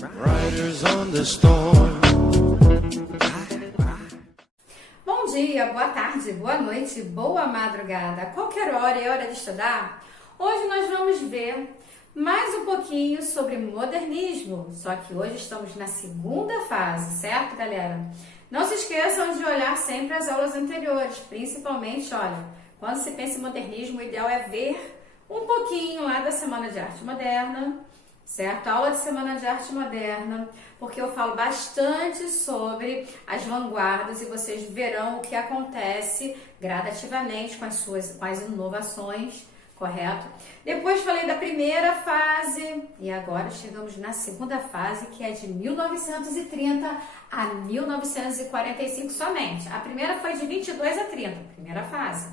Riders on the storm. Bom dia, boa tarde, boa noite, boa madrugada. A qualquer hora é hora de estudar. Hoje nós vamos ver mais um pouquinho sobre modernismo. Só que hoje estamos na segunda fase, certo, galera? Não se esqueçam de olhar sempre as aulas anteriores, principalmente, olha, quando se pensa em modernismo, o ideal é ver um pouquinho lá da Semana de Arte Moderna, certo? A aula de Semana de Arte Moderna, porque eu falo bastante sobre as vanguardas e vocês verão o que acontece gradativamente com as inovações, correto? Depois falei da primeira fase e agora chegamos na segunda fase, que é de 1930 a 1945 somente. A primeira foi de 22 a 30, primeira fase.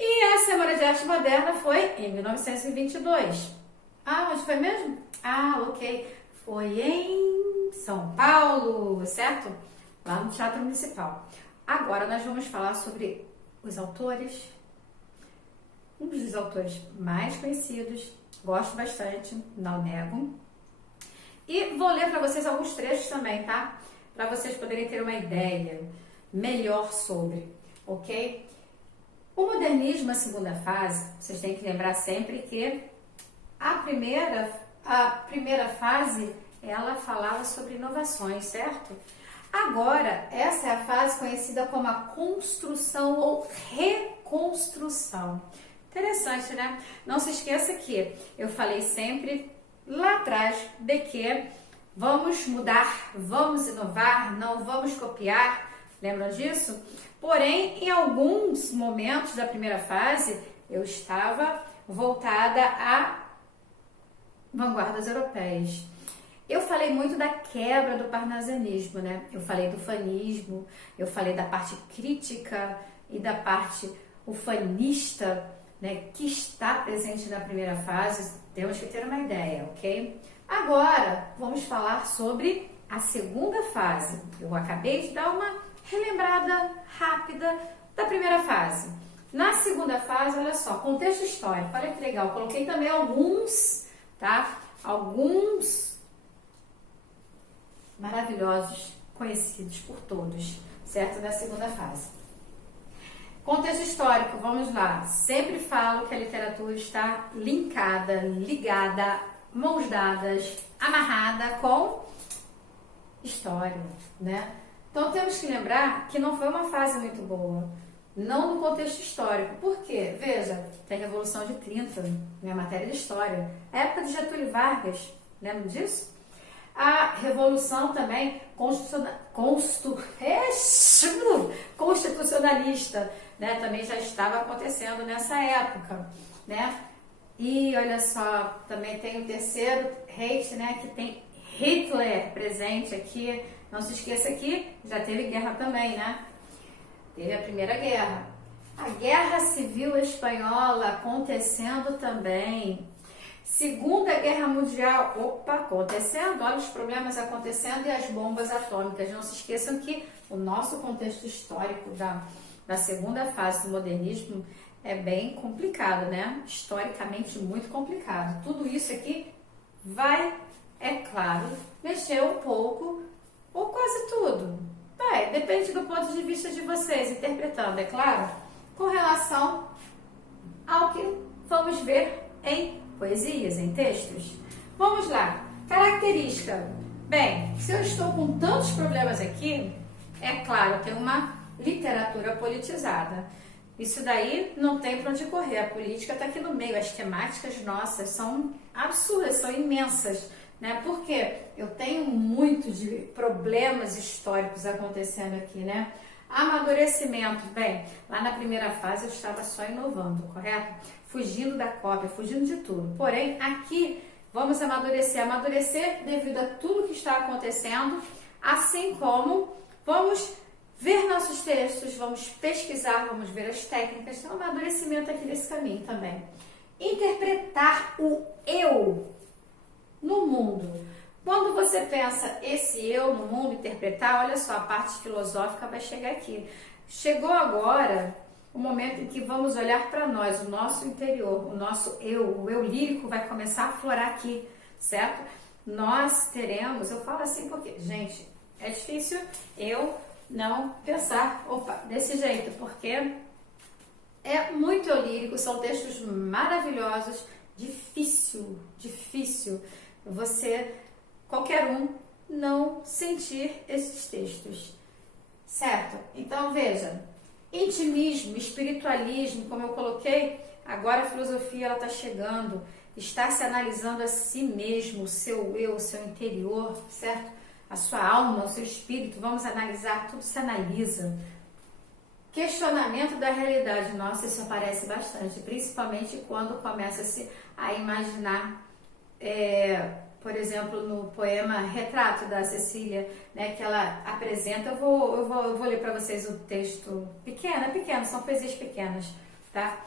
E a Semana de Arte Moderna foi em 1922. Ah, onde foi mesmo? Ah, ok. Foi em São Paulo, certo? Lá no Teatro Municipal. Agora nós vamos falar sobre os autores. Um dos autores mais conhecidos, gosto bastante, não nego. E vou ler para vocês alguns trechos também, tá? Para vocês poderem ter uma ideia melhor sobre, ok? O modernismo, a segunda fase, vocês têm que lembrar sempre que a primeira fase, ela falava sobre inovações, certo? Agora, essa é a fase conhecida como a construção ou reconstrução. Interessante, né? Não se esqueça que eu falei sempre lá atrás de que vamos mudar, vamos inovar, não vamos copiar. Lembram disso? Porém, em alguns momentos da primeira fase, eu estava voltada a vanguardas europeias. Eu falei muito da quebra do parnasianismo, né? Eu falei do fanismo, eu falei da parte crítica e da parte ufanista, né, que está presente na primeira fase. Temos que ter uma ideia, ok? Agora, vamos falar sobre a segunda fase. Eu acabei de dar uma relembrada rápida da primeira fase. Na segunda fase, olha só, contexto histórico. Olha que legal, coloquei também alguns, tá? Alguns maravilhosos, conhecidos por todos, certo? Da segunda fase. Contexto histórico, vamos lá. Sempre falo que a literatura está linkada, ligada, mãos dadas, amarrada com história, né? Então temos que lembrar que não foi uma fase muito boa, não no contexto histórico. Por quê? Veja, tem a Revolução de 30, minha matéria de história. A época de Getúlio Vargas, lembra disso? A Revolução também constitucionalista, né? Também já estava acontecendo nessa época, né? E olha só, também tem o terceiro Reich, né? Que tem Hitler presente aqui. Não se esqueça que já teve guerra também, né? Teve a Primeira Guerra. A Guerra Civil Espanhola acontecendo também. Segunda Guerra Mundial, opa, acontecendo, olha os problemas acontecendo e as bombas atômicas. Não se esqueçam que o nosso contexto histórico da segunda fase do modernismo é bem complicado, né? Historicamente muito complicado. Tudo isso aqui vai, é claro, mexer um pouco ou quase tudo. Vai, depende do ponto de vista de vocês, interpretando, é claro, com relação ao que vamos ver em poesias, em textos. Vamos lá. Característica. Bem, se eu estou com tantos problemas aqui, é claro, eu tenho uma literatura politizada. Isso daí não tem para onde correr. A política está aqui no meio. As temáticas nossas são absurdas, são imensas, né? Porque eu tenho muito de problemas históricos acontecendo aqui, né? Amadurecimento. Bem, lá na primeira fase eu estava só inovando, correto? Fugindo da cópia, fugindo de tudo. Porém, aqui vamos amadurecer. Amadurecer devido a tudo que está acontecendo, assim como vamos ver nossos textos, vamos pesquisar, vamos ver as técnicas. Então, amadurecimento aqui nesse caminho também. Interpretar o eu no mundo. Quando você pensa esse eu no mundo, interpretar, olha só, a parte filosófica vai chegar aqui. Chegou agora o momento em que vamos olhar para nós, o nosso interior, o nosso eu, o eu lírico vai começar a aflorar aqui, certo? nós teremos, eu falo assim porque, gente, é difícil eu não pensar, desse jeito, porque é muito lírico, são textos maravilhosos, difícil você, qualquer um, não sentir esses textos, certo? Então veja, intimismo, espiritualismo, como eu coloquei, agora a filosofia ela está chegando, está se analisando a si mesmo, o seu eu, o seu interior, certo? A sua alma, o seu espírito, vamos analisar, tudo se analisa. Questionamento da realidade, nossa, isso aparece bastante, principalmente quando começa-se a imaginar, por exemplo, no poema Retrato da Cecília, né, que ela apresenta, eu vou ler para vocês o texto pequeno, são poesias pequenas, tá?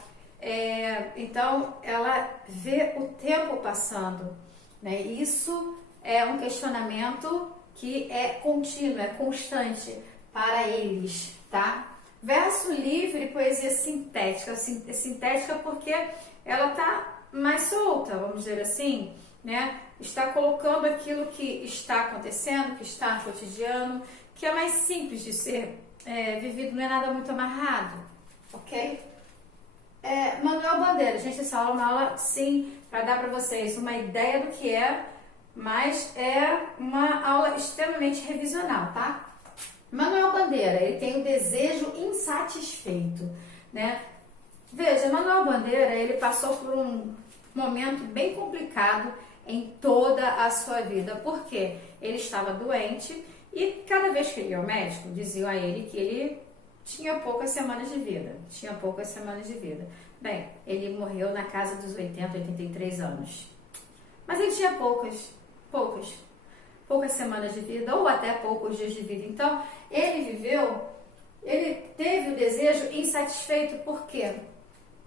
Então, ela vê o tempo passando, né? Isso é um questionamento que é contínuo, é constante para eles, tá? Verso livre, poesia sintética. Sintética porque ela está mais solta, vamos dizer assim, né? Está colocando aquilo que está acontecendo, que está no cotidiano, que é mais simples de ser vivido, não é nada muito amarrado, ok? Manuel Bandeira, gente, essa aula é uma aula, sim, para dar para vocês uma ideia do que é, mas é uma aula extremamente revisional, tá? Manuel Bandeira, ele tem o desejo insatisfeito, né? Veja, Manuel Bandeira, ele passou por um momento bem complicado em toda a sua vida, porque ele estava doente e cada vez que ele ia ao médico, diziam a ele que ele tinha poucas semanas de vida, Bem, ele morreu na casa dos 80, 83 anos, mas ele tinha poucas semanas de vida ou até poucos dias de vida. Então, ele teve o desejo insatisfeito, porque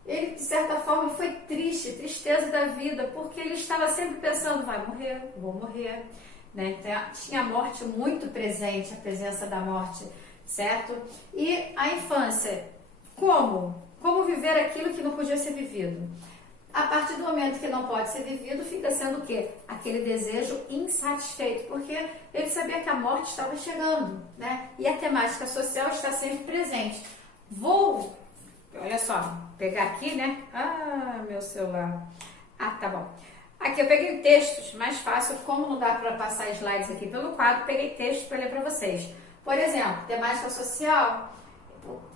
ele, de certa forma, foi tristeza da vida, porque ele estava sempre pensando, vou morrer, né? Então, tinha a morte muito presente, a presença da morte, certo? E a infância, como viver aquilo que não podia ser vivido? A partir do momento que não pode ser vivido, fica sendo o quê? Aquele desejo insatisfeito, porque ele sabia que a morte estava chegando, né? E a temática social está sempre presente. Olha só, pegar aqui, né? Meu celular. Tá bom. Aqui eu peguei textos, mais fácil, como não dá para passar slides aqui pelo quadro, peguei textos para ler para vocês. Por exemplo, temática social,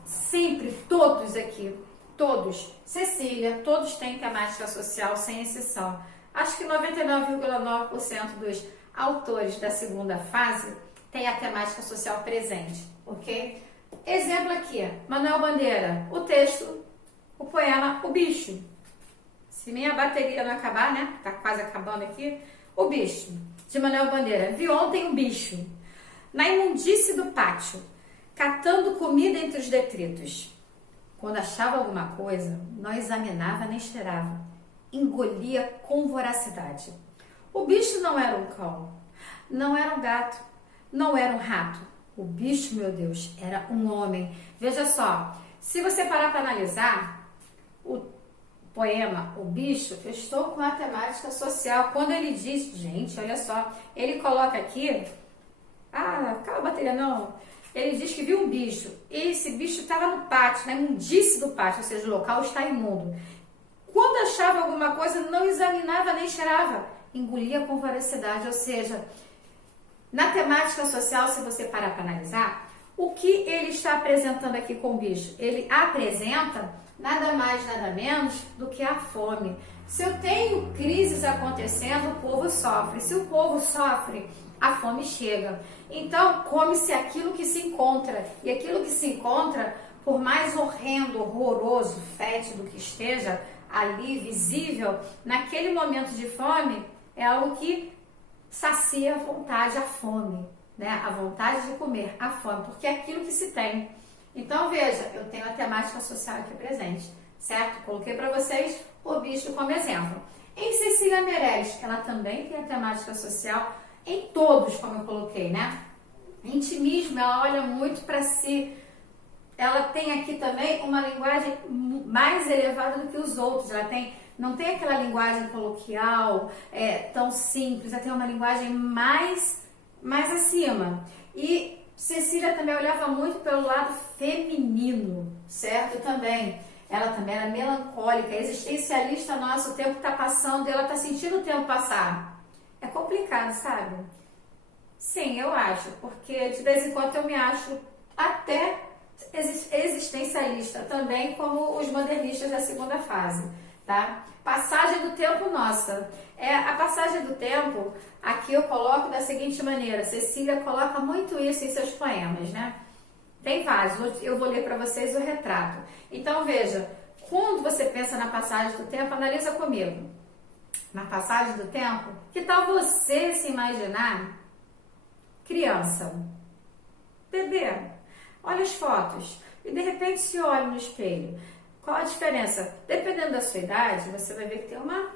sempre, todos aqui, Cecília, todos têm temática social, sem exceção. Acho que 99,9% dos autores da segunda fase têm a temática social presente, ok? Exemplo aqui, Manuel Bandeira, o texto, o poema O Bicho. Se minha bateria não acabar, né? Tá quase acabando aqui. O Bicho, de Manuel Bandeira. Vi ontem um bicho na imundície do pátio, catando comida entre os detritos. Quando achava alguma coisa, não examinava nem cheirava, engolia com voracidade. O bicho não era um cão, não era um gato, não era um rato. O bicho, meu Deus, era um homem. Veja só, se você parar para analisar o poema O Bicho, eu estou com a temática social. Quando ele diz, gente, olha só, ele coloca aqui, acaba a bateria não. Ele diz que viu um bicho, e esse bicho estava no pátio, na imundície do pátio, ou seja, o local está imundo. Quando achava alguma coisa, não examinava nem cheirava, engolia com voracidade, ou seja, na temática social, se você parar para analisar, o que ele está apresentando aqui com o bicho? Ele apresenta nada mais, nada menos do que a fome. Se eu tenho crises acontecendo, o povo sofre. Se o povo sofre, a fome chega. Então, come-se aquilo que se encontra. E aquilo que se encontra, por mais horrendo, horroroso, fétido que esteja ali, visível, naquele momento de fome, é algo que sacia a vontade, a fome, né? A vontade de comer, a fome, porque é aquilo que se tem. Então, veja, eu tenho a temática social aqui presente, certo? Coloquei para vocês o bicho como exemplo. Em Cecília Meirelles, ela também tem a temática social em todos, como eu coloquei, né? Intimismo, ela olha muito para si. Ela tem aqui também uma linguagem mais elevada do que os outros. Ela tem não tem aquela linguagem coloquial, tão simples, tem uma linguagem mais acima. E Cecília também olhava muito pelo lado feminino, certo? Também. Ela também era melancólica, existencialista. Nossa, o tempo está passando e ela está sentindo o tempo passar. É complicado, sabe? Sim, eu acho, porque de vez em quando eu me acho até existencialista também, como os modernistas da segunda fase, tá? Passagem do tempo, nossa. A passagem do tempo, aqui eu coloco da seguinte maneira, Cecília coloca muito isso em seus poemas, né? Tem vários, eu vou ler para vocês o retrato. Então veja, quando você pensa na passagem do tempo, analisa comigo. Na passagem do tempo, que tal você se imaginar criança, bebê? Olha as fotos e de repente se olha no espelho. Qual a diferença? Dependendo da sua idade, você vai ver que tem uma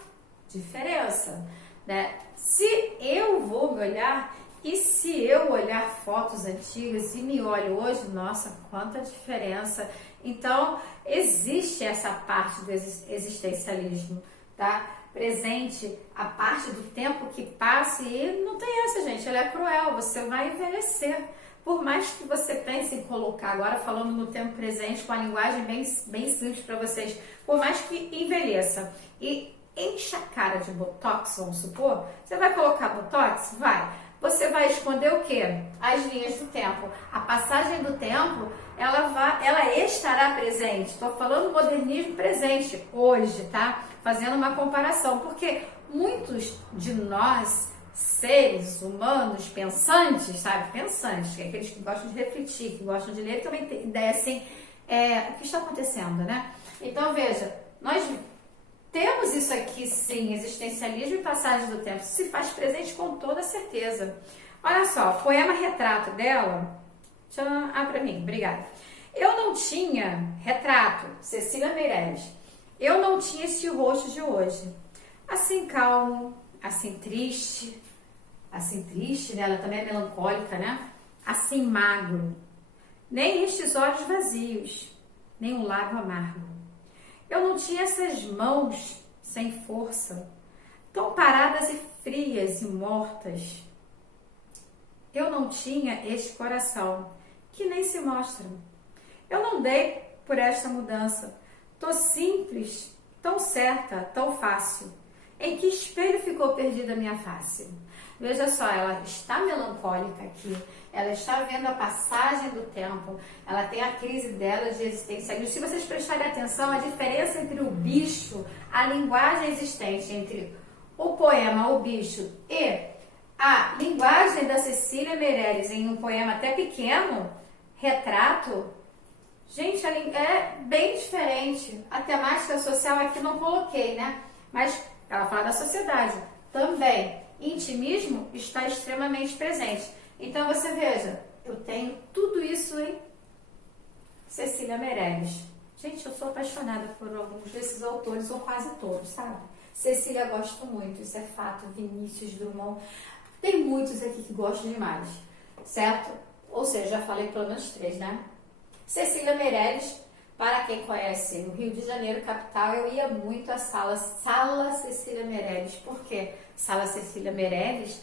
diferença, né? Se eu vou me olhar e se eu olhar fotos antigas e me olho hoje, nossa, quanta diferença. Então, existe essa parte do existencialismo, tá? Presente, a parte do tempo que passa e não tem essa, gente, ela é cruel, você vai envelhecer. Por mais que você pense em colocar, agora falando no tempo presente, com a linguagem bem simples para vocês, por mais que envelheça e encha a cara de botox, vamos supor, você vai colocar botox? Vai. Você vai esconder o quê? As linhas do tempo. A passagem do tempo, ela estará presente. Estou falando modernismo presente, hoje, tá? Fazendo uma comparação, porque muitos de nós, seres humanos pensantes, sabe? Pensantes, que é aqueles que gostam de refletir, que gostam de ler, também tem ideia assim, o que está acontecendo, né? Então, veja, nós temos isso aqui, sim, existencialismo e passagem do tempo. Isso se faz presente com toda certeza. Olha só, poema retrato dela. Para mim, obrigada. Eu não tinha retrato, Cecília Meirelles. Eu não tinha esse rosto de hoje. Assim calmo, assim triste, né? Ela também é melancólica, né? Assim magro. Nem estes olhos vazios, nem um lábio amargo. Eu não tinha essas mãos sem força, tão paradas e frias e mortas. Eu não tinha este coração, que nem se mostra. Eu não dei por esta mudança. Tô simples, tão certa, tão fácil. Em que espelho ficou perdida a minha face? Veja só, ela está melancólica aqui, ela está vendo a passagem do tempo, ela tem a crise dela de existencialismo. Se vocês prestarem atenção, a diferença entre o bicho, a linguagem existente entre o poema O Bicho e a linguagem da Cecília Meirelles em um poema até pequeno, Retrato, gente, é bem diferente. A temática social aqui não coloquei, né? Mas ela fala da sociedade também. Intimismo está extremamente presente. Então você veja, eu tenho tudo isso em Cecília Meirelles. Gente, eu sou apaixonada por alguns desses autores, ou quase todos, sabe? Cecília eu gosto muito, isso é fato. Vinícius, Drummond, tem muitos aqui que gostam demais, certo? Ou seja, já falei pelo menos 3, né? Cecília Meirelles, para quem conhece no Rio de Janeiro, capital, eu ia muito à Sala Cecília Meirelles. Por quê? Sala Cecília Meirelles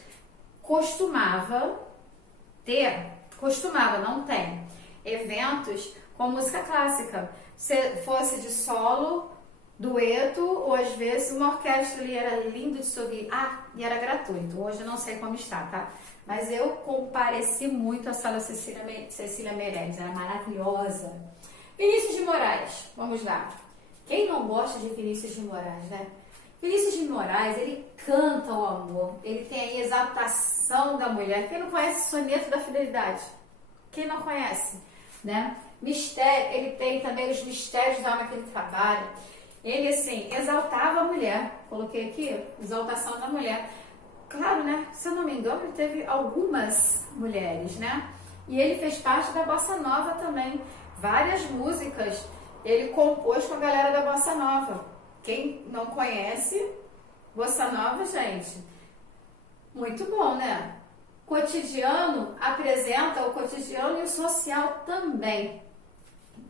não tem, eventos com música clássica. Se fosse de solo, dueto, ou às vezes uma orquestra ali, era lindo de se ouvir. E era gratuito. Hoje eu não sei como está, tá? Mas eu compareci muito à Sala Cecília Meirelles, era maravilhosa. Vinícius de Moraes, vamos lá. Quem não gosta de Vinícius de Moraes, né? Vinícius de Moraes, ele canta o amor, ele tem a exaltação da mulher. Quem não conhece Soneto da Fidelidade? Quem não conhece, né? Mistério, ele tem também os mistérios da alma que ele trabalha. Ele, assim, exaltava a mulher. Coloquei aqui, exaltação da mulher. Claro, né? Se eu não me engano, ele teve algumas mulheres, né? E ele fez parte da Bossa Nova também. Várias músicas ele compôs com a galera da Bossa Nova. Quem não conhece Bossa Nova, gente, muito bom, né? Cotidiano apresenta o cotidiano e o social também.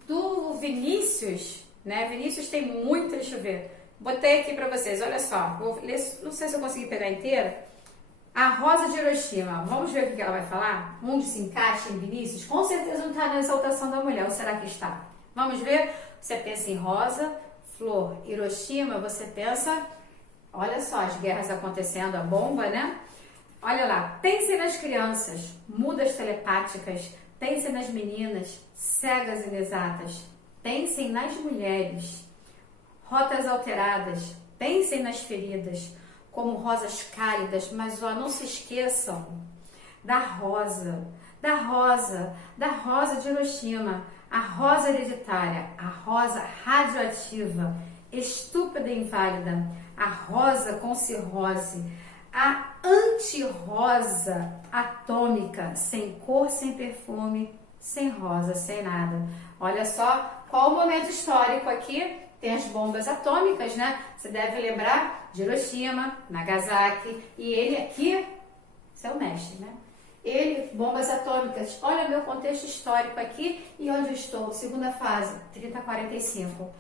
Do Vinícius, né? Vinícius tem muito, deixa eu ver, Botei aqui para vocês, olha só. Vou ler, não sei se eu consegui pegar inteira. A Rosa de Hiroshima. Vamos ver o que ela vai falar? Onde se encaixa em Vinícius? Com certeza não está na exaltação da mulher. Ou será que está? Vamos ver? Você pensa em rosa, flor, Hiroshima, você pensa... Olha só, as guerras acontecendo, a bomba, né? Olha lá, pense nas crianças, mudas telepáticas, pense nas meninas, cegas inexatas, pensem nas mulheres, rotas alteradas, pensem nas feridas, como rosas cálidas, mas ó, não se esqueçam da rosa, da rosa, da rosa de Hiroshima, a rosa hereditária, a rosa radioativa, estúpida e inválida, a rosa com cirrose, a anti-rosa atômica, sem cor, sem perfume, sem rosa, sem nada. Olha só qual o momento histórico aqui. Tem as bombas atômicas, né? Você deve lembrar de Hiroshima, Nagasaki, e ele aqui, seu mestre, né? Ele, bombas atômicas. Olha meu contexto histórico aqui e onde eu estou. Segunda fase, 30 a 45.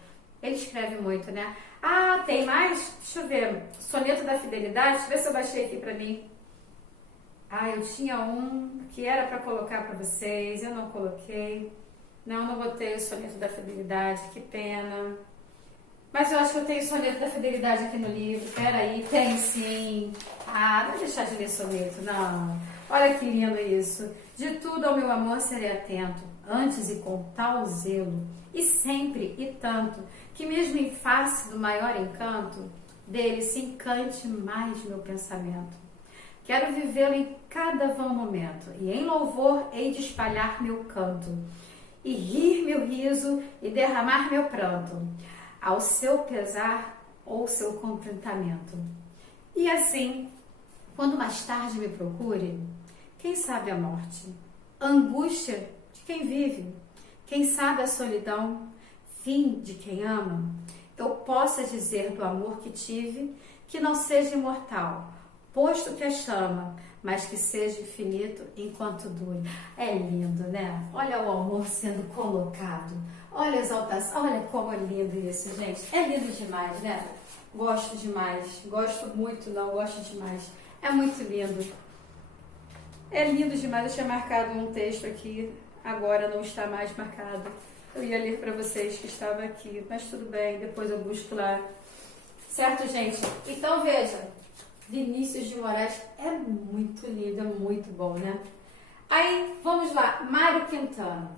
Ele escreve muito, né? Ah, tem mais? Deixa eu ver. Soneto da Fidelidade. Deixa eu ver se eu baixei aqui pra mim. Ah, eu tinha um que era pra colocar pra vocês. Eu não coloquei. Não botei o Soneto da Fidelidade. Que pena. Mas eu acho que eu tenho Soneto da Fidelidade aqui no livro. Peraí, tem sim. Ah, não vou deixar de ler soneto, não. Olha que lindo isso. De tudo ao meu amor serei atento, antes e com tal zelo, e sempre e tanto, que mesmo em face do maior encanto, dele se encante mais meu pensamento. Quero vivê-lo em cada vão momento, e em louvor hei de espalhar meu canto, e rir meu riso e derramar meu pranto, ao seu pesar ou seu contentamento. E assim, quando mais tarde me procure, quem sabe a morte, a angústia de quem vive, quem sabe a solidão, fim de quem ama, eu possa dizer do amor que tive, que não seja imortal, posto que a chama, mas que seja infinito enquanto dure. É lindo, né? Olha o amor sendo colocado, olha a exaltação, olha como é lindo isso, gente. É lindo demais, né? Gosto demais, gosto muito, não, gosto demais. É muito lindo. É lindo demais. Eu tinha marcado um texto aqui, agora não está mais marcado. Eu ia ler para vocês que estava aqui, mas tudo bem, depois eu busco lá. Certo, gente? Então, veja, Vinícius de Moraes é muito lindo, é muito bom, né? Aí, vamos lá, Mário Quintana.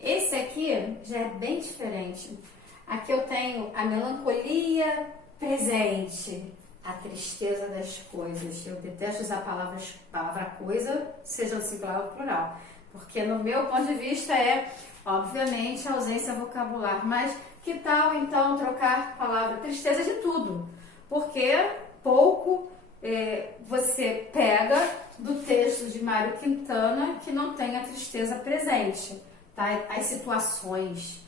Esse aqui já é bem diferente. Aqui eu tenho a melancolia presente, a tristeza das coisas. Eu detesto usar palavra coisa, seja no singular ou plural, porque no meu ponto de vista é, obviamente, a ausência vocabular. Mas que tal então trocar a palavra tristeza de tudo? Porque pouco você pega do texto de Mário Quintana que não tem a tristeza presente, tá? As situações,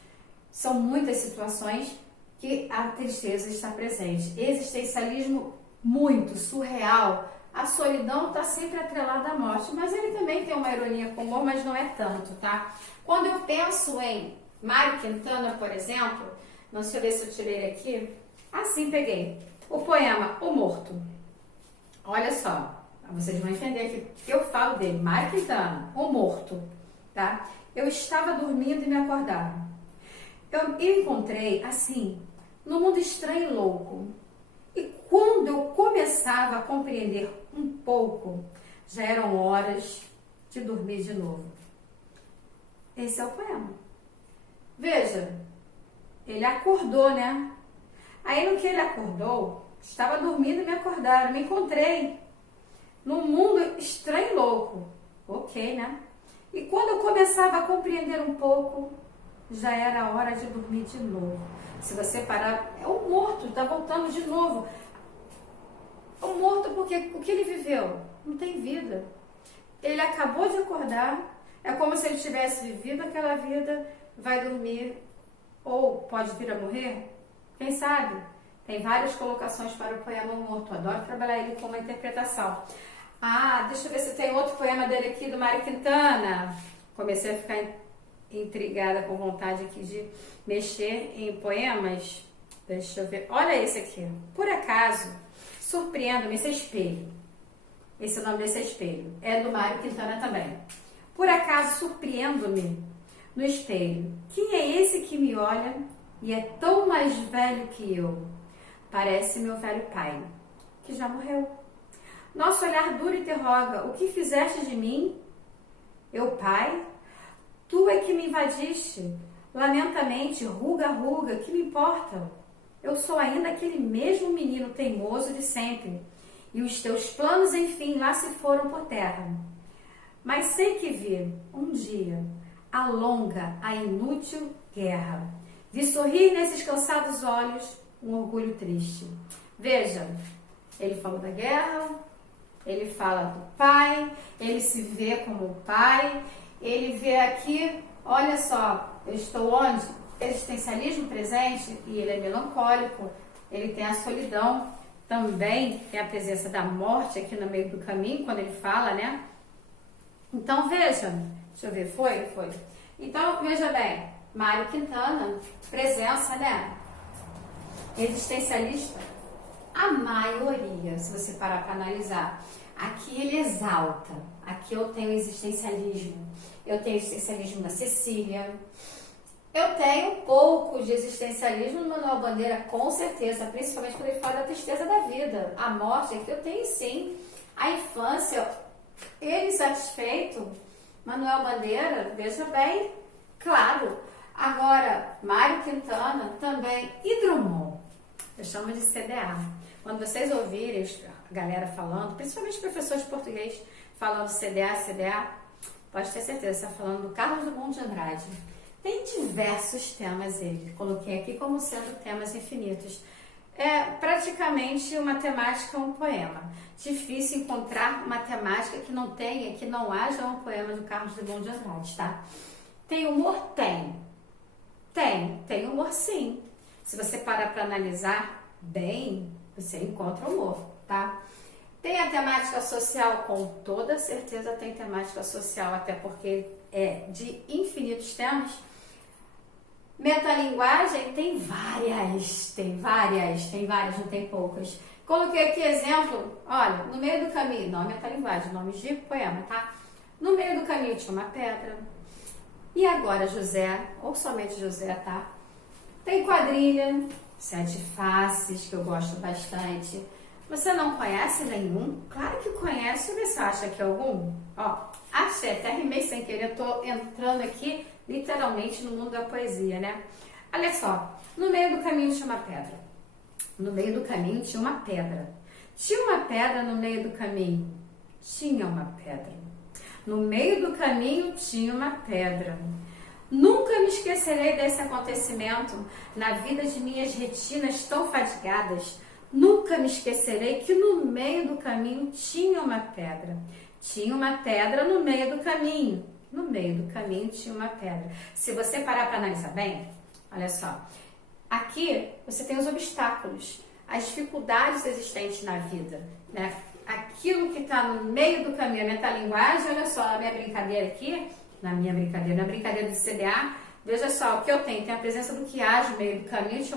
são muitas situações que a tristeza está presente. Existencialismo muito surreal. A solidão está sempre atrelada à morte, mas ele também tem uma ironia com o humor, mas não é tanto, tá? Quando eu penso em Mário Quintana, por exemplo, não sei ver se eu tirei aqui, assim peguei. O poema O Morto. Olha só, vocês vão entender aqui que eu falo dele. Mário Quintana, O Morto, tá? Eu estava dormindo e me acordaram. Eu encontrei, assim, num mundo estranho e louco. E quando eu começava a compreender um pouco, já eram horas de dormir de novo. Esse é o poema. Veja, ele acordou, né? Aí no que ele acordou, estava dormindo e me acordaram. Me encontrei num mundo estranho e louco. Ok, né? E quando eu começava a compreender um pouco, já era a hora de dormir de novo. Se você parar, é o morto, está voltando de novo. O morto porque o que ele viveu? Não tem vida. Ele acabou de acordar, é como se ele tivesse vivido aquela vida, vai dormir, ou pode vir a morrer, quem sabe? Tem várias colocações para o poema O Morto, adoro trabalhar ele com uma interpretação. Ah, deixa eu ver se tem outro poema dele aqui, do Mário Quintana. Comecei a ficar intrigada, com vontade aqui de mexer em poemas. Deixa eu ver. Olha esse aqui. Por acaso, surpreendo-me, esse é espelho. Esse é o nome desse espelho. É do Mário Quintana também. Por acaso, surpreendo-me no espelho. Quem é esse que me olha e é tão mais velho que eu? Parece meu velho pai, que já morreu. Nosso olhar duro interroga: o que fizeste de mim? Eu, pai? Tu é que me invadiste. Lamentamente, ruga, ruga, que me importa? Eu sou ainda aquele mesmo menino teimoso de sempre. E os teus planos, enfim, lá se foram por terra. Mas sei que vi, um dia, a longa, a inútil guerra. Vi sorrir nesses cansados olhos um orgulho triste. Veja, ele falou da guerra, ele fala do pai, ele se vê como pai, ele vê aqui, olha só, eu estou onde? Existencialismo presente, e ele é melancólico, ele tem a solidão, também tem a presença da morte aqui no meio do caminho, quando ele fala, né? Então veja, deixa eu ver, foi. Então veja bem, Mário Quintana, presença, né? Existencialista, a maioria, se você parar para analisar, aqui ele exalta, aqui eu tenho existencialismo, eu tenho existencialismo da Cecília, eu tenho um pouco de existencialismo no Manuel Bandeira, com certeza, principalmente quando ele fala da tristeza da vida, a morte, aqui eu tenho sim, a infância, ele satisfeito, Manuel Bandeira, veja bem, claro. Agora, Mário Quintana também, e Drummond, eu chamo de CDA. Quando vocês ouvirem a galera falando, principalmente professores de português, falando CDA, pode ter certeza, está falando do Carlos Drummond de Andrade. Tem diversos temas ele, coloquei aqui como sendo temas infinitos. É praticamente uma temática, um poema. Difícil encontrar uma temática que não tenha, que não haja um poema do Carlos Drummond de Andrade, tá? Tem humor? Tem humor sim. Se você parar para analisar bem, você encontra humor, tá? Tem a temática social? Com toda certeza tem temática social, até porque é de infinitos temas. Metalinguagem tem várias, não tem poucas. Coloquei aqui exemplo, olha, no meio do caminho, não é metalinguagem, nomes de poema, tá? No meio do caminho tinha uma pedra. E agora José, ou somente José, tá? Tem quadrilha, 7 faces, que eu gosto bastante. Você não conhece nenhum? Claro que conhece, deixa eu ver se acha aqui algum. Ó, achei, até rimei sem querer, tô entrando aqui literalmente no mundo da poesia, né? Olha só, no meio do caminho tinha uma pedra. No meio do caminho tinha uma pedra. Tinha uma pedra no meio do caminho. Tinha uma pedra. No meio do caminho tinha uma pedra. Nunca me esquecerei desse acontecimento na vida de minhas retinas tão fadigadas. Nunca me esquecerei que no meio do caminho tinha uma pedra. Tinha uma pedra no meio do caminho. No meio do caminho tinha uma pedra. Se você parar para analisar bem, olha só. Aqui você tem os obstáculos, as dificuldades existentes na vida, né? Aquilo que está no meio do caminho, a metalinguagem, olha só, a minha brincadeira aqui, na brincadeira do CDA, veja só, o que eu tenho? Tem a presença do quiage no meio do caminho, tinha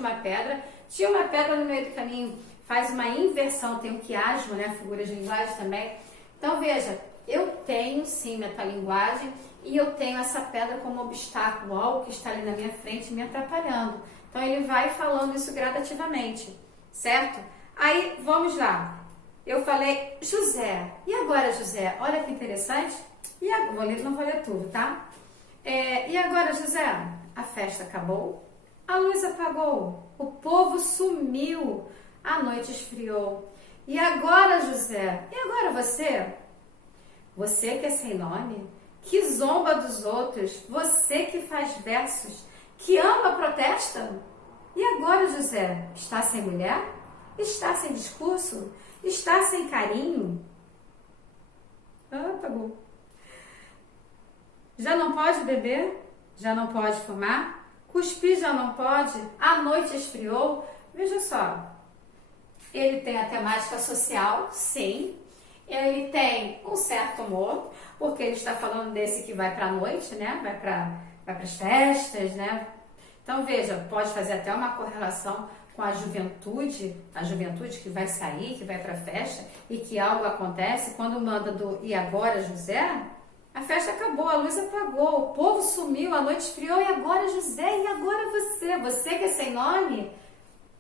uma pedra no meio do caminho, faz uma inversão, tem o quiasmo, né? Figuras de linguagem também. Então veja, eu tenho sim metalinguagem e eu tenho essa pedra como obstáculo, algo que está ali na minha frente me atrapalhando. Então ele vai falando isso gradativamente, certo? Aí, vamos lá. Eu falei José. E agora, José? Olha que interessante. E agora, não vou ler tudo, tá? E agora, José? A festa acabou, a luz apagou, o povo sumiu, a noite esfriou. E agora, José? E agora você? Você que é sem nome, que zomba dos outros, você que faz versos, que ama, protesta? E agora, José? Está sem mulher? Está sem discurso? Está sem carinho? Apagou. Já não pode beber? Já não pode fumar? Cuspir já não pode? A noite esfriou? Veja só. Ele tem a temática social, sim. Ele tem um certo humor, porque ele está falando desse que vai para a noite, né? Vai para as festas, né? Então, veja, pode fazer até uma correlação com a juventude que vai sair, que vai para a festa e que algo acontece, quando manda do "e agora, José", a festa acabou, a luz apagou, o povo sumiu, a noite esfriou, e agora, José, e agora você? Você que é sem nome,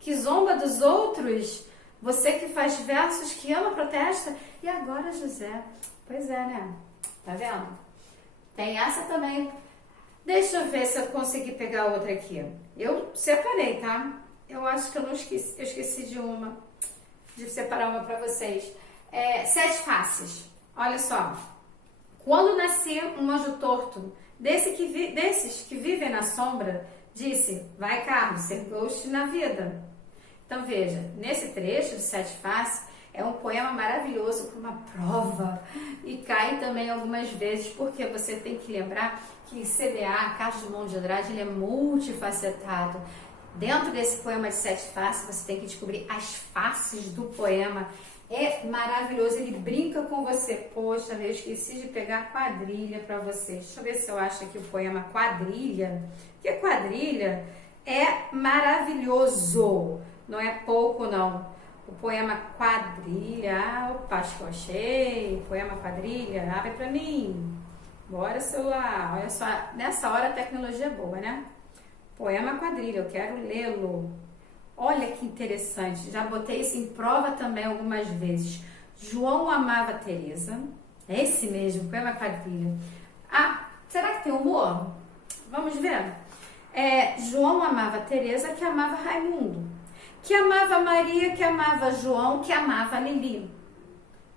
que zomba dos outros, você que faz versos, que ama, protesta, e agora, José? Pois é, né? Tá vendo? Tem essa também. Deixa eu ver se eu consegui pegar outra aqui. Eu separei, tá? Eu acho que eu esqueci de separar uma para vocês. 7 faces. Olha só. Quando nascer um anjo torto, desses que vivem na sombra, disse: vai, Carlos, ser ghost na vida. Então veja, nesse trecho de 7 faces, é um poema maravilhoso para uma prova e cai também algumas vezes, porque você tem que lembrar que CDA, Carlos Drummond de Andrade, ele é multifacetado. Dentro desse poema de 7 faces, você tem que descobrir as faces do poema. É maravilhoso, ele brinca com você. Poxa, eu esqueci de pegar quadrilha para vocês. Deixa eu ver se eu acho aqui o poema Quadrilha. Porque quadrilha é maravilhoso, não é pouco não. O poema Quadrilha, opa, acho que eu achei. Poema Quadrilha, abre pra mim. Bora, celular. Olha só, nessa hora a tecnologia é boa, né? Poema Quadrilha, eu quero lê-lo. Olha que interessante, já botei isso em prova também algumas vezes. João amava Teresa. É esse mesmo, poema Quadrilha. Ah, será que tem humor? Vamos ver. João amava Teresa, que amava Raimundo, que amava Maria, que amava João, que amava Lili,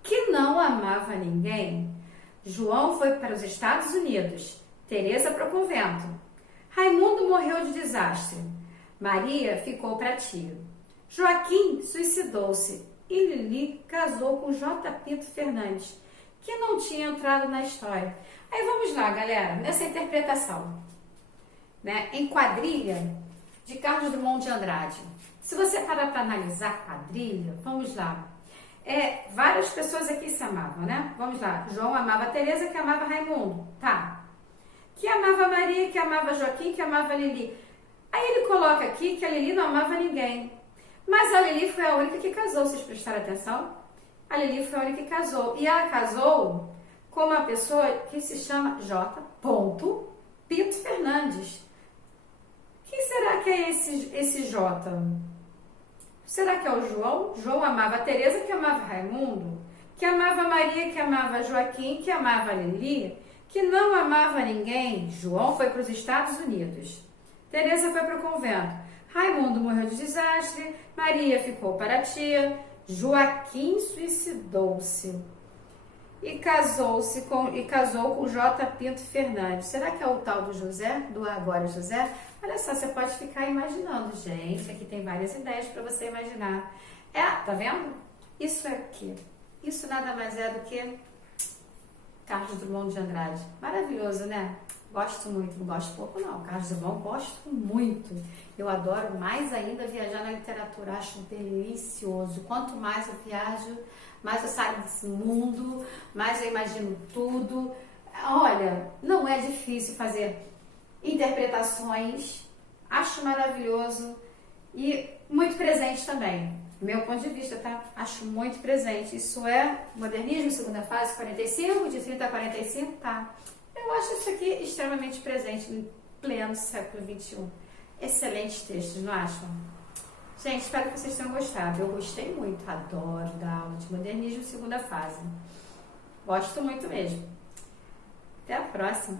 que não amava ninguém. João foi para os Estados Unidos, Teresa para o convento. Raimundo morreu de desastre. Maria ficou para tio. Joaquim suicidou-se e Lili casou com J. Pinto Fernandes, que não tinha entrado na história. Aí vamos lá, galera, nessa interpretação, né? Em Quadrilha, de Carlos Drummond de Andrade. Se você parar para analisar Quadrilha, vamos lá. Várias pessoas aqui se amavam, né? Vamos lá. João amava Teresa, que amava Raimundo. Tá. Que amava Maria, que amava Joaquim, que amava Lili. Aí ele coloca aqui que a Lili não amava ninguém. Mas a Lili foi a única que casou, vocês prestaram atenção? A Lili foi a única que casou. E ela casou com uma pessoa que se chama J. Pinto Fernandes. Quem será que é esse J? Será que é o João? João amava a Teresa, que amava Raimundo, que amava Maria, que amava Joaquim, que amava Lili, que não amava ninguém. João foi para os Estados Unidos. Teresa foi para o convento. Raimundo morreu de desastre. Maria ficou para a tia. Joaquim suicidou-se. E casou com J. Pinto Fernandes. Será que é o tal do José? Do agora José? Olha só, você pode ficar imaginando, gente. Aqui tem várias ideias para você imaginar. Tá vendo? Isso aqui. Isso nada mais é do que Carlos Drummond de Andrade. Maravilhoso, né? Gosto muito. Não gosto pouco, não. Carlos Drummond, gosto muito. Eu adoro mais ainda viajar na literatura. Acho delicioso. Quanto mais eu viajo, mais eu saio desse mundo, mais eu imagino tudo. Olha, não é difícil fazer interpretações. Acho maravilhoso e muito presente também. Meu ponto de vista, tá? Acho muito presente. Isso é modernismo, segunda fase, 45, de 30 a 45, tá? Eu acho isso aqui extremamente presente em pleno século XXI. Excelentes textos, não acham? Gente, espero que vocês tenham gostado. Eu gostei muito, adoro dar aula de modernismo, segunda fase. Gosto muito mesmo. Até a próxima.